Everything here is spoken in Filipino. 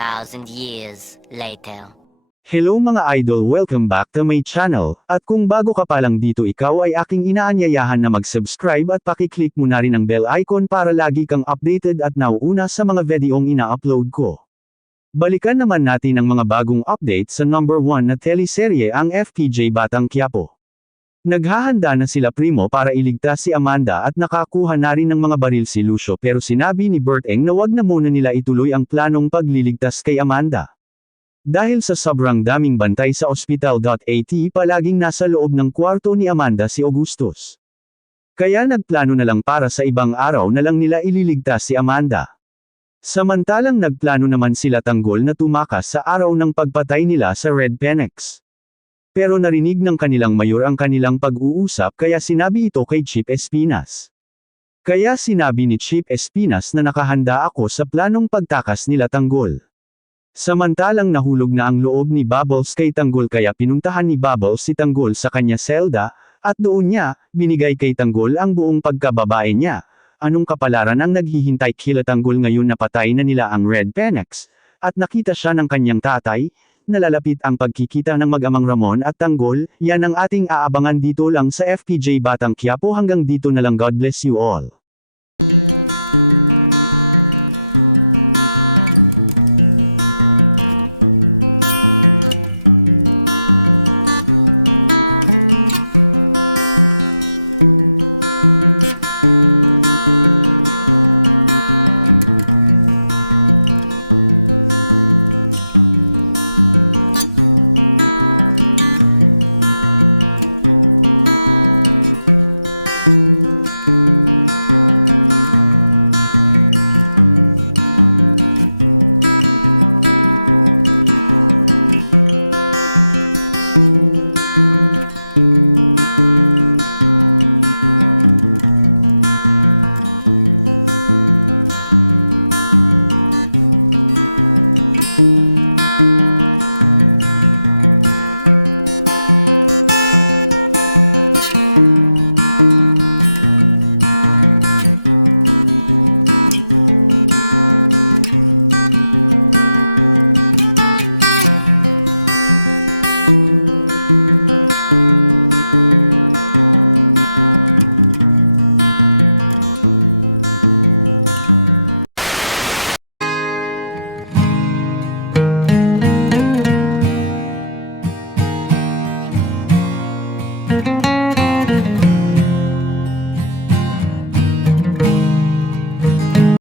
1,000 years later. Hello mga idol, welcome back to my channel, at kung bago ka pa lang dito ikaw ay aking inaanyayahan na mag-subscribe at pakiclick mo na rin ang bell icon para lagi kang updated at nauuna sa mga videong ina-upload ko. Balikan naman natin ang mga bagong update sa number 1 na teleserye ang FPJ Batang Quiapo. Naghahanda na sila Primo para iligtas si Amanda at nakakuha na rin ng mga baril si Lucio pero sinabi ni Berteng na wag na muna nila ituloy ang planong pagliligtas kay Amanda. Dahil sa sobrang daming bantay sa ospital.at palaging nasa loob ng kwarto ni Amanda si Augustus. Kaya nagplano na lang para sa ibang araw na lang nila ililigtas si Amanda. Samantalang nagplano naman sila Tanggol na tumakas sa araw ng pagpatay nila sa Red Penex. Pero narinig ng kanilang mayor ang kanilang pag-uusap kaya sinabi ito kay Chief Espinas. Kaya sinabi ni Chief Espinas na nakahanda ako sa planong pagtakas nila Tanggol. Samantalang nahulog na ang loob ni Bubbles kay Tanggol kaya pinuntahan ni Bubbles si Tanggol sa kanya selda, at doon niya, binigay kay Tanggol ang buong pagkababae niya. Anong kapalaran ang naghihintay kila Tanggol ngayon na patay na nila ang Red Penex, at nakita siya ng kanyang tatay, nalalapit ang pagkikita ng mag-amang Ramon at Tanggol, yan ang ating aabangan dito lang sa FPJ Batang Quiapo hanggang dito na lang, God bless you all.